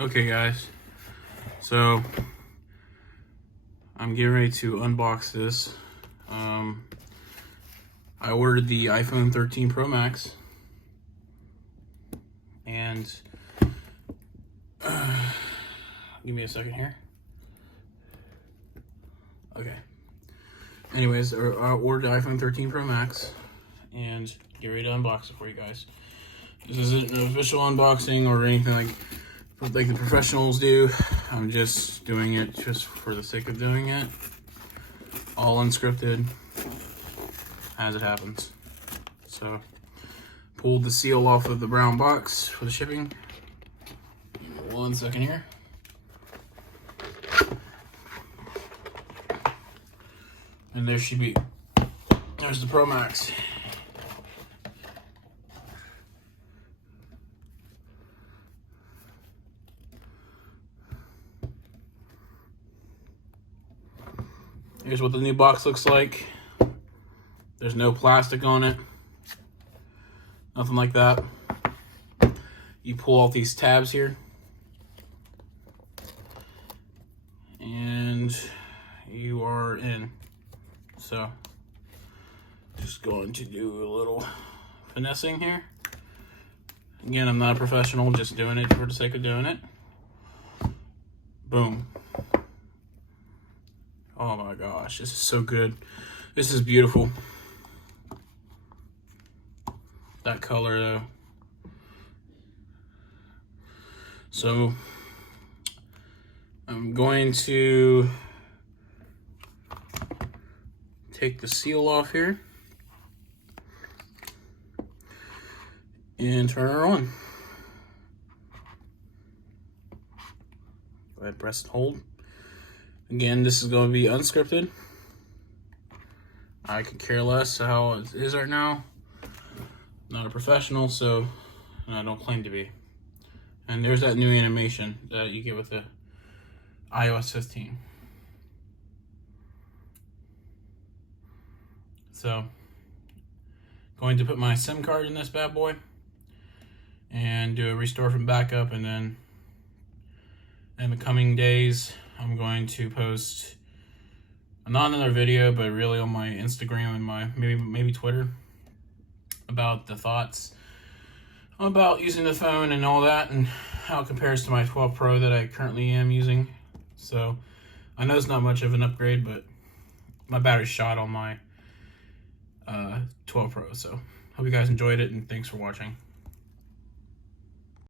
Okay guys, so I'm getting ready to unbox this. I ordered the iPhone 13 Pro Max, and give me a second here. Okay. Anyways, I ordered the iPhone 13 Pro Max, and get ready to unbox it for you guys. This isn't an official unboxing or anything like the professionals do. I'm just doing it just for the sake of doing it. All unscripted, as it happens. So, pulled the seal off of the brown box for the shipping. Give me 1 second here. And there should be, there's the Pro Max. Here's what the new box looks like. There's no plastic on it. Nothing like that. You pull off these tabs here. And you are in. So, just going to do a little finessing here. Again, I'm not a professional, just doing it for the sake of doing it. Boom. Oh my gosh, this is so good. This is beautiful. That color though. So I'm going to take the seal off here and turn her on. Go ahead, press and hold. Again, this is going to be unscripted. I could care less how it is right now. Not a professional, so and I don't claim to be. And there's that new animation that you get with the iOS 15. So, going to put my SIM card in this bad boy and do a restore from backup, and then in the coming days, I'm going to post not another video, but really on my Instagram and my maybe Twitter about the thoughts about using the phone and all that, and how it compares to my 12 Pro that I currently am using. So I know it's not much of an upgrade, but my battery's shot on my 12 Pro. So hope you guys enjoyed it, and thanks for watching.